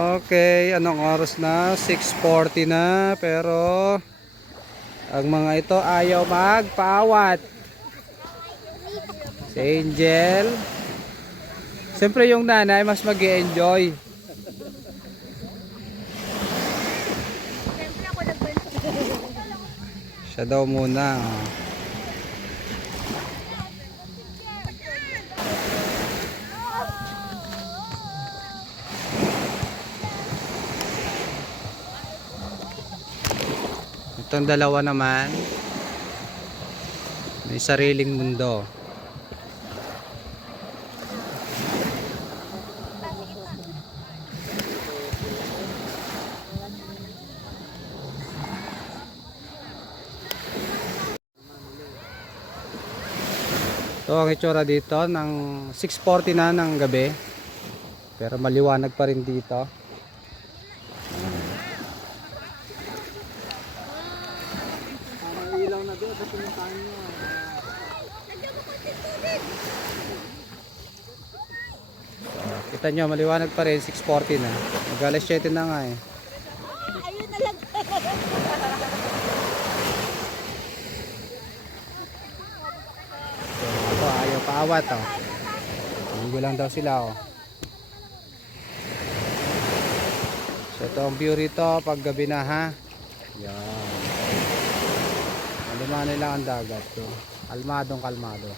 Okay, anong oras na? 6:40 na, pero ang mga ito ayaw magpaawat. Si Angel. Siyempre yung nanay mas mag-e-enjoy. Siya daw muna. Itong dalawa naman may sariling mundo. Ito ang itsura dito ng 6:40 na ng gabi. Pero maliwanag pa rin dito. Ilaw na doon sa pinuntahan nyo. Kita nyo, maliwanag pa rin, 6:40 na. Mag-alas 7 na nga eh. Ayun na lang. Ito, ayaw paawat oh. Ligo lang daw sila oh. So ito ang view rito pag gabi na ha. Yan. Alimanin lang ang dagat to. Kalmadong kalmado.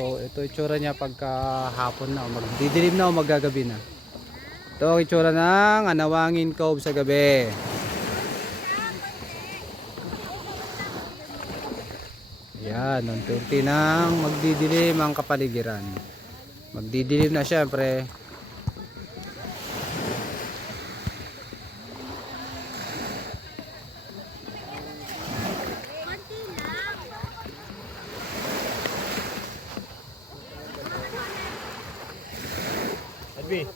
Ito itsura niya pagka hapon na o magdidilim na o maggagabi na. Ito ang itsura ng Anawangin Cove sa gabi. Yan, unti-unti nang magdidilim ang kapaligiran. Magdidilim na syempre. Adbi.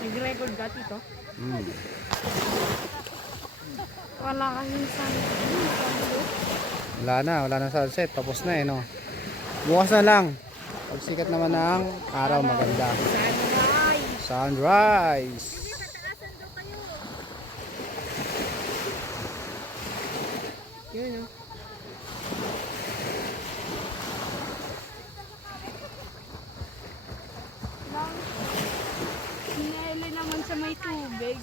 Nag-record ka dito? Wala kaming Wala na sunset. Tapos na eh no. Bukas na lang. Pag sikat naman ng araw maganda. Sunrise. Yun o. Sinele naman sa may tubig.